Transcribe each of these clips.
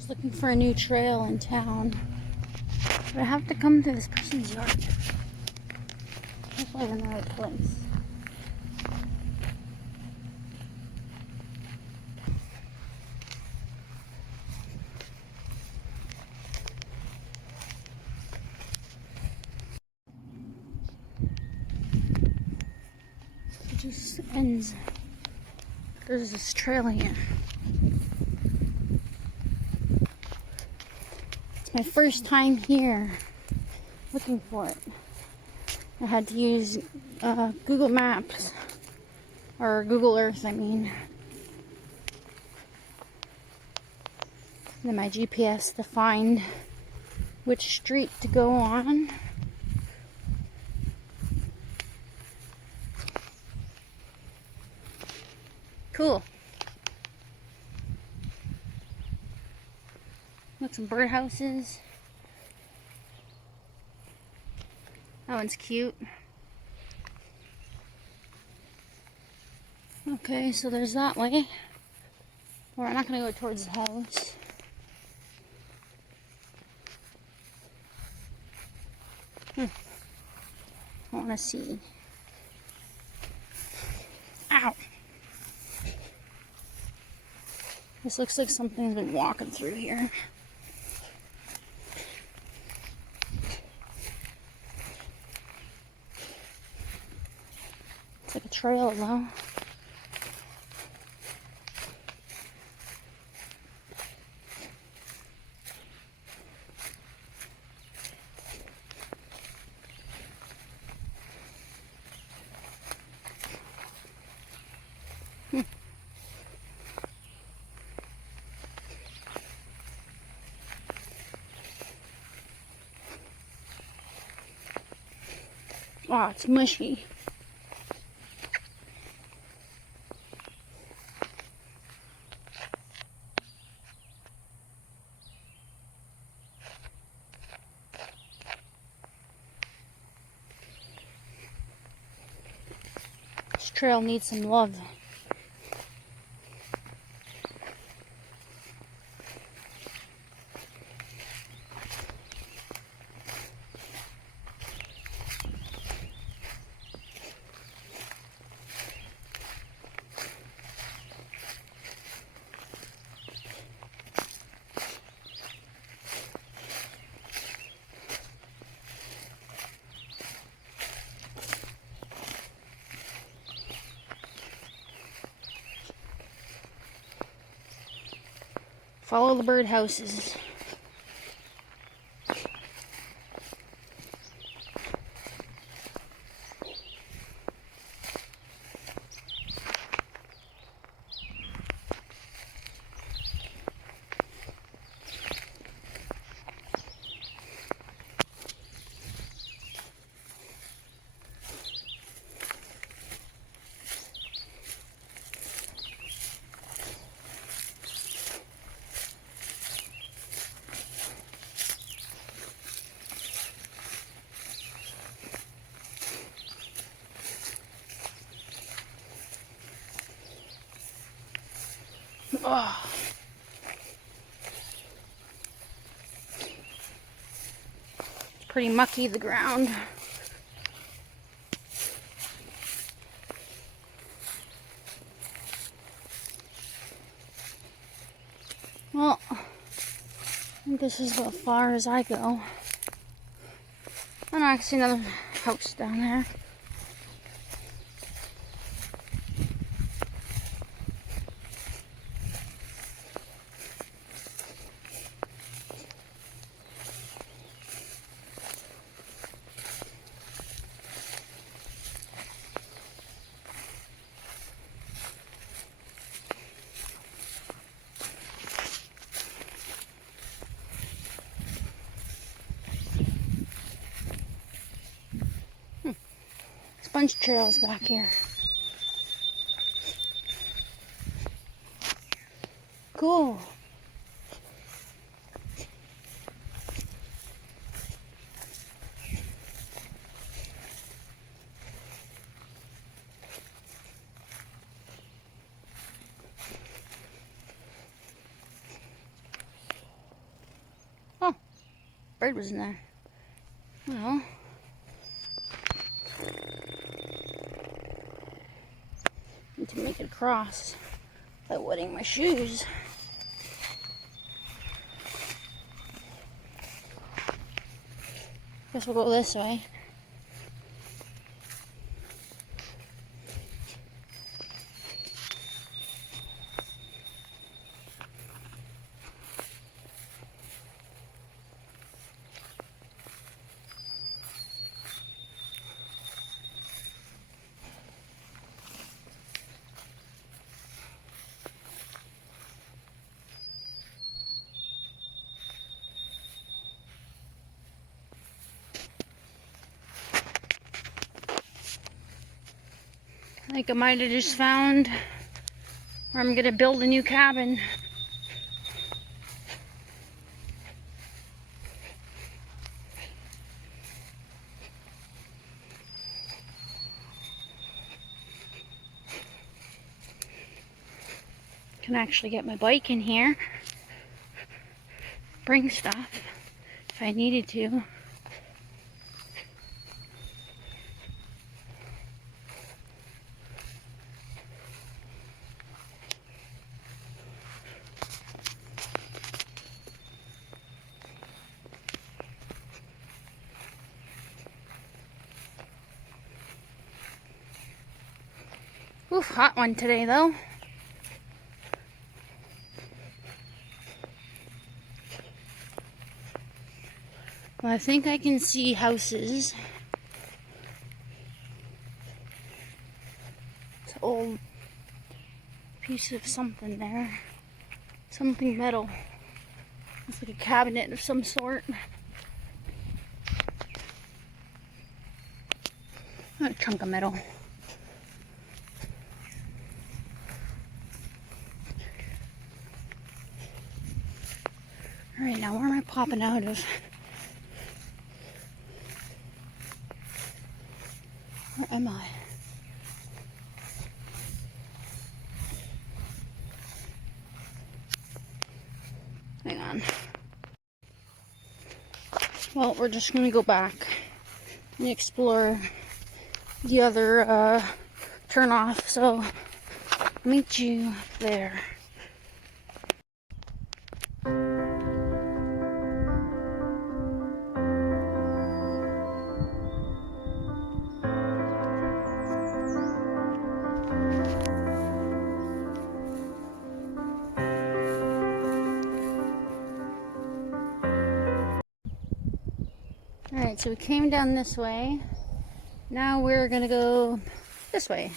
was looking for a new trail in town, but I have to come through this person's yard. Hopefully I'm in the right place. It just ends. There's this trail here. It's my first time here looking for it. I had to use Google Maps, or Google Earth, I mean. Then my GPS to find which street to go on. Cool. Look, some birdhouses. That one's cute. Okay, so there's that way. We're not gonna go towards the house. I wanna see. Ow! This looks like something's been walking through here. It's like a trail though. Oh, it's mushy. This trail needs some love. Follow the birdhouses. Oh. It's pretty mucky, the ground. Well, I think this is as far as I go. And I can see another house down there. Sponge trails back here. Cool. bird was in there. Well, need to make it across by wetting my shoes. Guess we'll go this way. I think I might have just found where I'm gonna build a new cabin. Can actually get my bike in here, bring stuff if I needed to. Oof, hot one today though. Well, I think I can see houses. It's an old piece of something there. Something metal. It's like a cabinet of some sort. Not a chunk of metal. Alright, now where am I popping out of? Where am I? Hang on. Well, we're just gonna go back and explore the other turn off, so meet you there. Alright, so we came down this way. Now we're gonna go this way.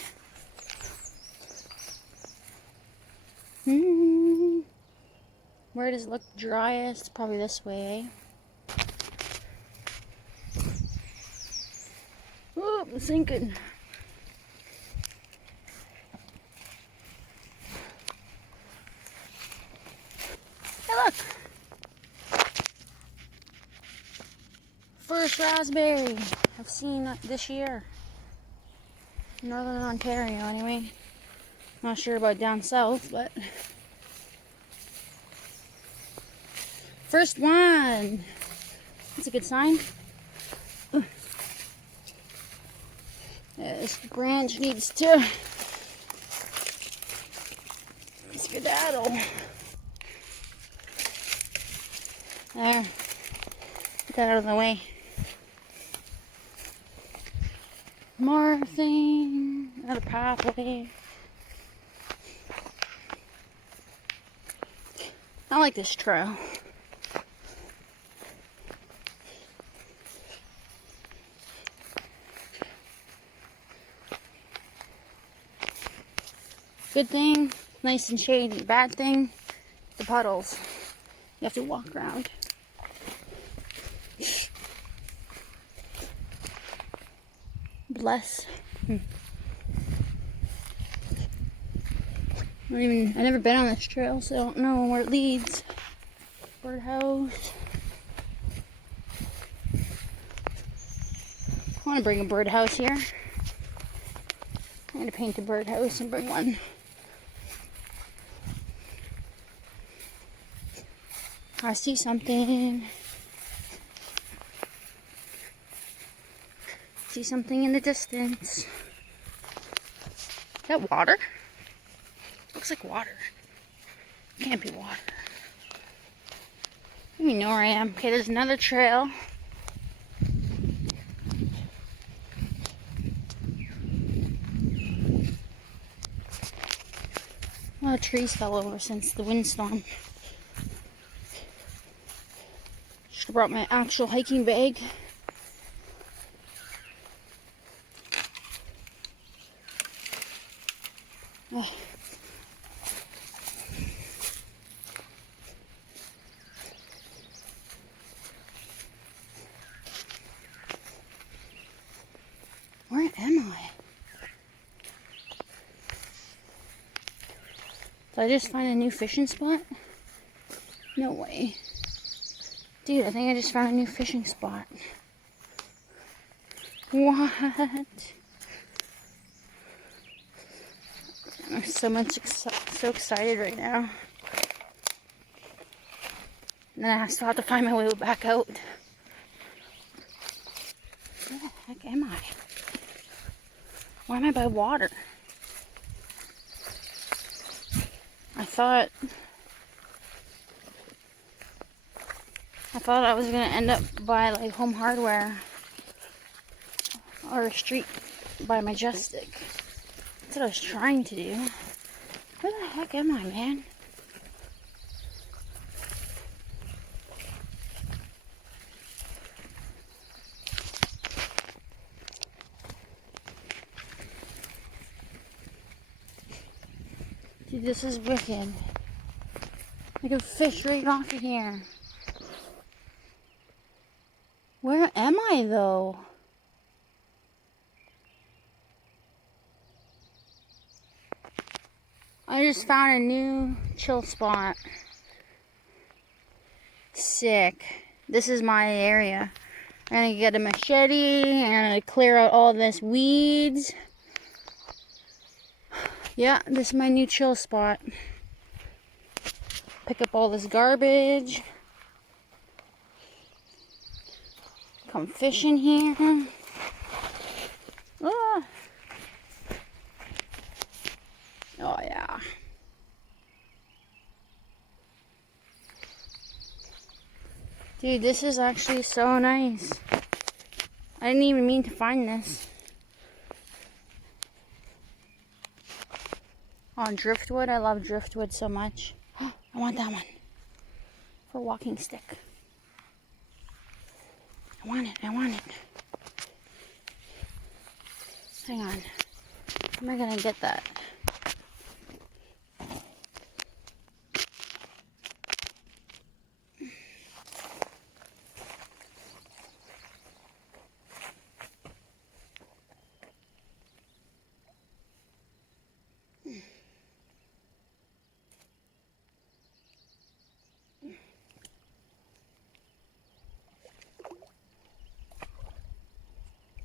Where does it look driest? Probably this way, eh? Oh, I'm sinking. Hey, look! First raspberry I've seen this year. Northern Ontario, anyway. Not sure about down south, but first one. That's a good sign. This branch needs to skedaddle. There. Get that out of the way. More thing. Another pathway. I like this trail. Good thing, nice and shady. Bad thing, the puddles. You have to walk around. Bless. I've never been on this trail, so I don't know where it leads. Birdhouse. I want to bring a birdhouse here. I'm going to paint a birdhouse and bring one. I see something. See something in the distance. Is that water? Looks like water. Can't be water. Let me know where I am. Okay, there's another trail. A lot of trees fell over since the windstorm. Should have brought my actual hiking bag. Oh. Where am I? Did I just find a new fishing spot? No way. Dude, I think I just found a new fishing spot. What? I'm so excited right now. And then I still have to find my way back out. Where the heck am I? Why am I by water? I thought I was gonna end up by like Home Hardware or a street by Majestic. That's what I was trying to do. Where the heck am I, man? Dude, this is wicked. I can fish right off of here. Where am I, though? I just found a new chill spot. Sick. This is my area. I'm gonna get a machete and clear out all this weeds. Yeah, this is my new chill spot. Pick up all this garbage. Come fishing here. Ah. Oh yeah. Dude, this is actually so nice. I didn't even mean to find this. Oh, driftwood. I love driftwood so much. I want that one. For a walking stick. I want it. Hang on. How am I gonna get that?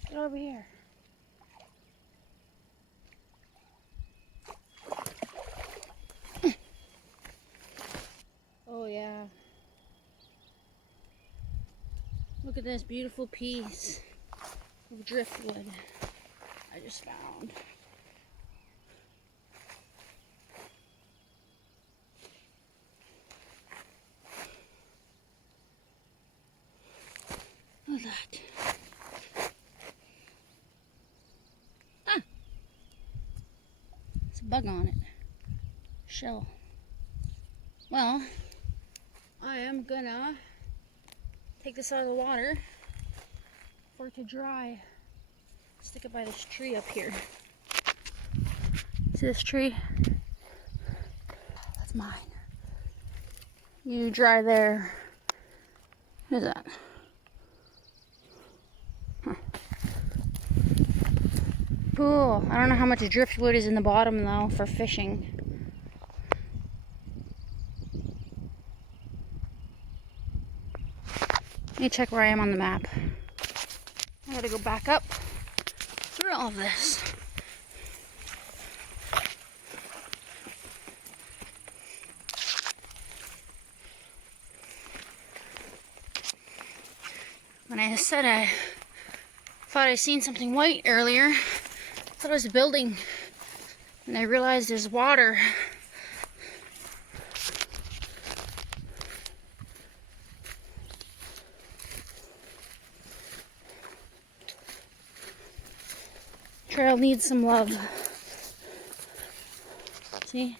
Get over here. Oh yeah. Look at this beautiful piece of driftwood I just found. Look at that. Ah! There's a bug on it. Shell. Well, I am gonna take this out of the water for it to dry. Stick it by this tree up here. See this tree? That's mine. You dry there. What is that? Huh. Cool. I don't know how much driftwood is in the bottom though for fishing. Let me check where I am on the map. I gotta go back up through all of this. When I said I thought I seen something white earlier. I thought it was a building. And I realized there's water. Trail needs some love. See?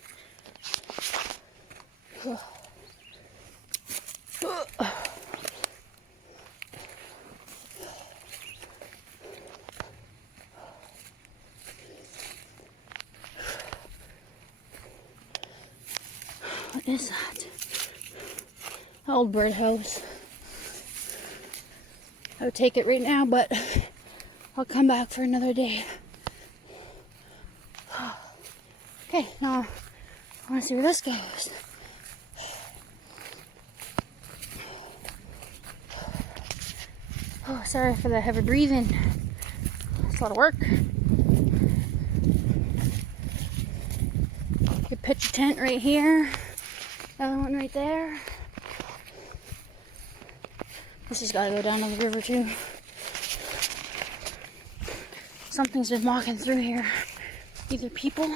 What is that? Old birdhouse. I would take it right now, but I'll come back for another day. Okay, now I want to see where this goes. Oh, sorry for the heavy breathing. It's a lot of work. You pitch a tent right here. Another one right there. This has got to go down to the river too. Something's been walking through here. Either people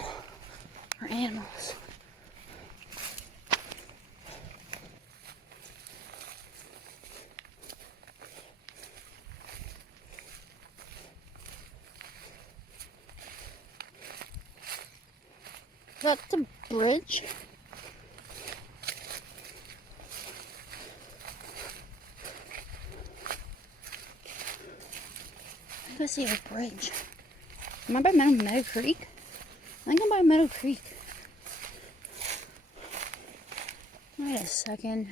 or animals. Is that the bridge? I think I see a bridge. Am I by Meadow Creek? I think I'm by Meadow Creek. Wait a second.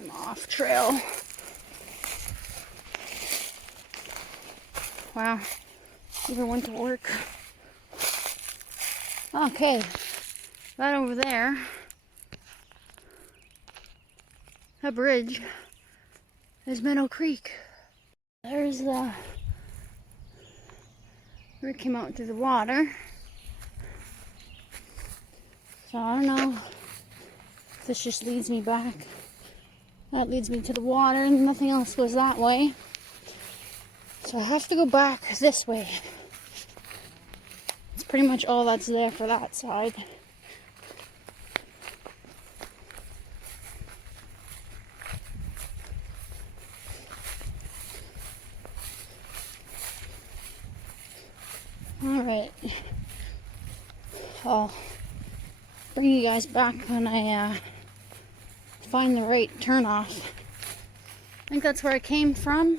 I'm off trail. Wow. Even went to work. Okay. That over there. That bridge is Meadow Creek. There's the where it came out through the water. So I don't know if this just leads me back. That leads me to the water and nothing else goes that way. So I have to go back this way. It's pretty much all that's there for that side. Alright. I'll bring you guys back when I find the right turnoff. I think that's where I came from.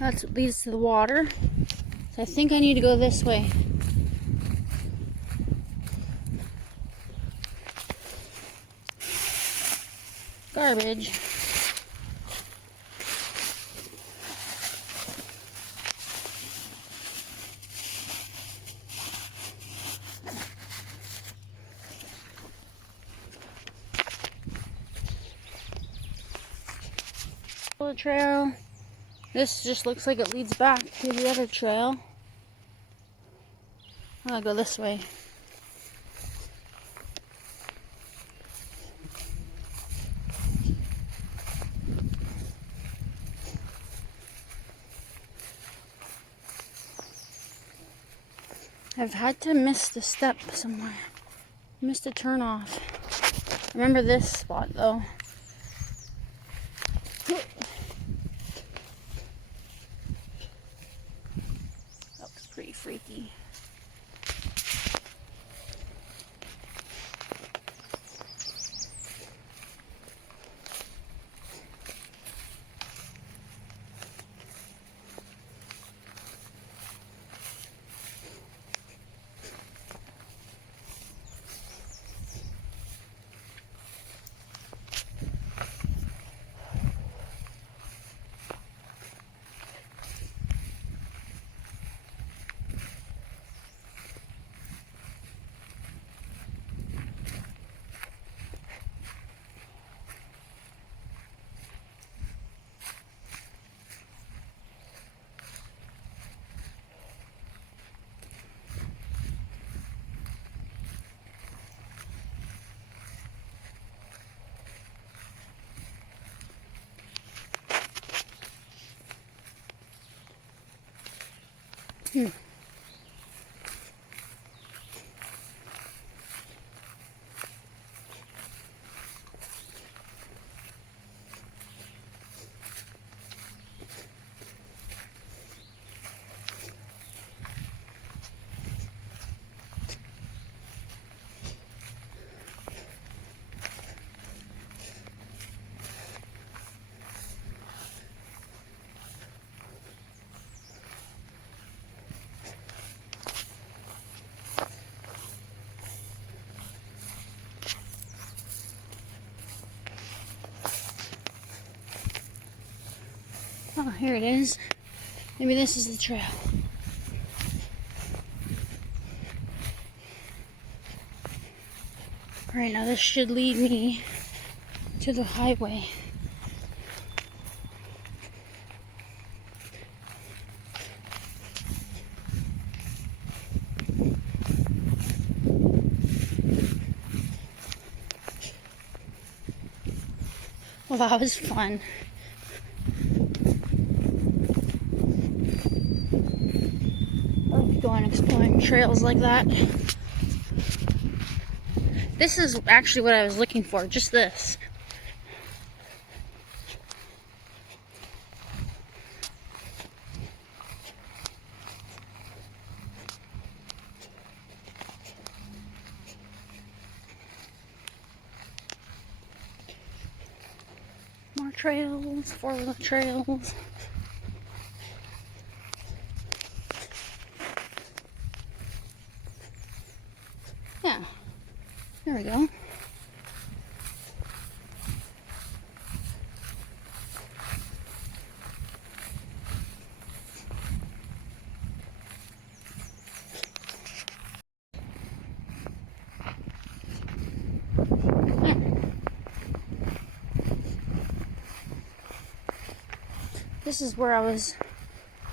That's what leads to the water. So I think I need to go this way. Garbage. Trail. This just looks like it leads back to the other trail. I'll go this way. I've had to miss the step somewhere. Missed a turn off. I remember this spot though. That was pretty freaky. Hmm. Oh, here it is. Maybe this is the trail. Alright, now this should lead me to the highway. Well, that was fun. I like going exploring trails like that. This is actually what I was looking for, just this. More trails, 4-wheel trails. Yeah, there we go. This is where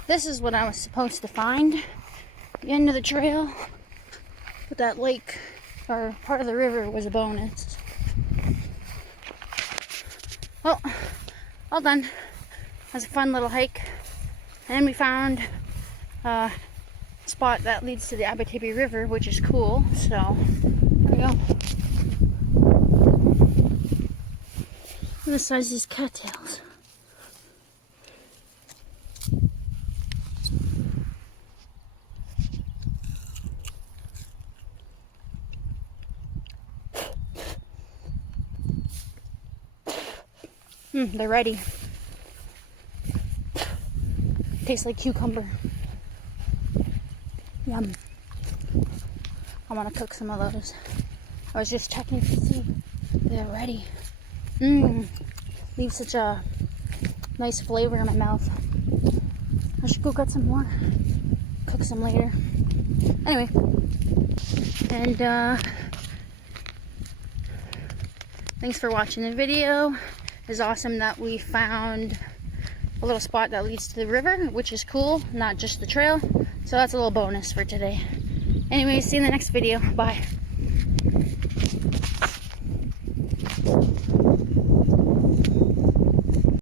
this is what I was supposed to find. The end of the trail. But that lake, or part of the river, was a bonus. Well, all done. That was a fun little hike. And we found a spot that leads to the Abitibi River, which is cool. So, there we go. Look at the size of these cattails. They're ready. Tastes like cucumber. Yum. I want to cook some of those. I was just checking to see they're ready. Leaves such a nice flavor in my mouth. I should go get some more. Cook some later. Anyway. And thanks for watching the video. It's awesome that we found a little spot that leads to the river, which is cool, not just the trail. So that's a little bonus for today. Anyway, see you in the next video. Bye.